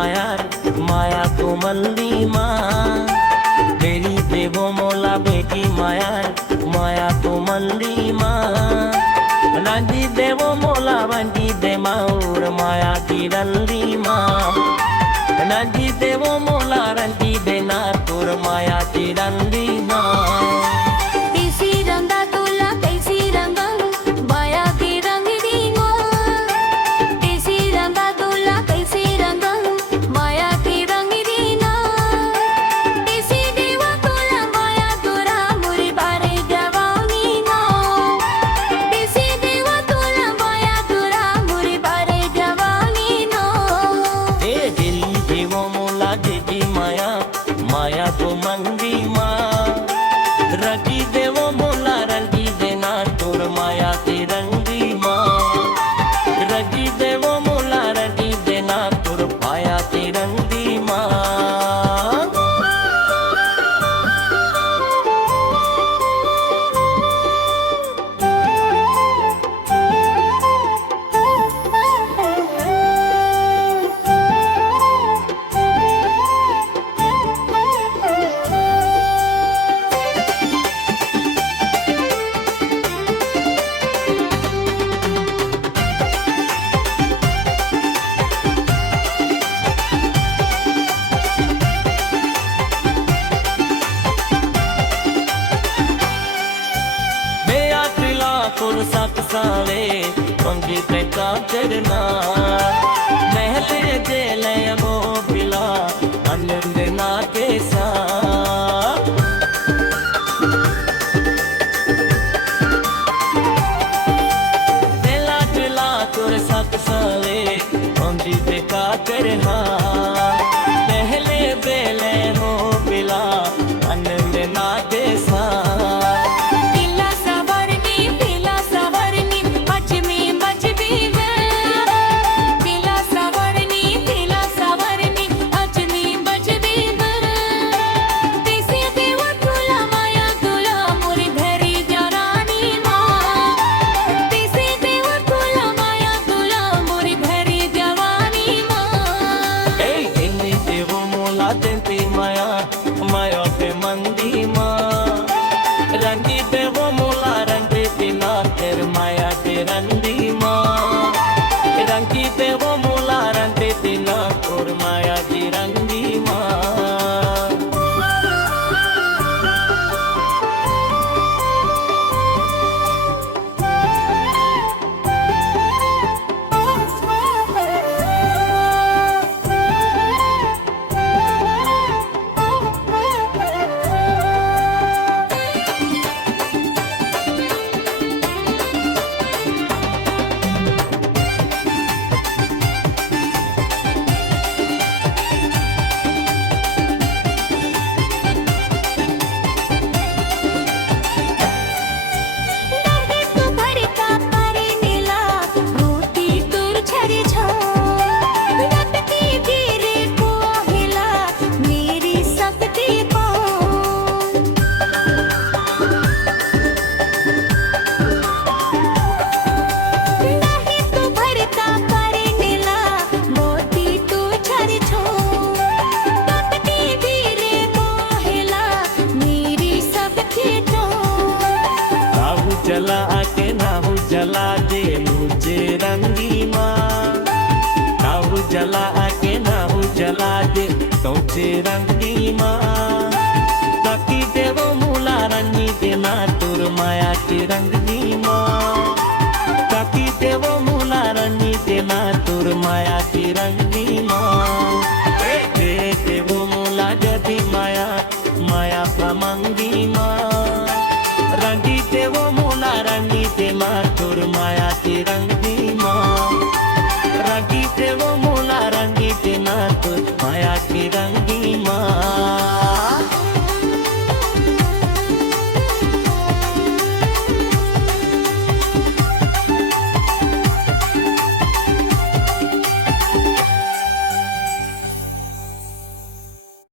मायार माया तो मल्ली माँ बेरी देवो मोला बेटी मायार माया तो मल्ली माँ रंजी देवो मोला बंजी दे माउर माया की रल्ली माँ रंजी देवो मोला रंजी दे ना तुर माया की रल्ली माँ माया तो मंदी माँ रंगी देवो मोला रंगी देना तोर माया की रंगी माँ रंगी देवो मोला रंगी देना तोर माया की रंगी माँ तुर सत साले पंगी पे का चढ़ना महले जेले वो पिला अनंदना के साथ तेला चला तुर सत साले पंगी पे का चढ़ना महले बेले वो पिला अनंदना के साथ माया पे मंदी माँ रंगी देवो मोला रंगी बिना तेर माया के रंगी माँ रंगी देवो मोला रंगी बिना तोर माया की रंगी माँ जला आके नाहू जला दे मुझे रंगी माँ नाहू जला आके नाहू जला दे तुझे रंगी माँ ताकि देवो मूला रंगी देना तुर माया की रंगी माँ ताकि देवो मूला रंगी देना तुर माया की रंगी माँ देवो मूला जदी माया माया प्रमंगी माँ रंगी देवो मोला रंगी दे माँ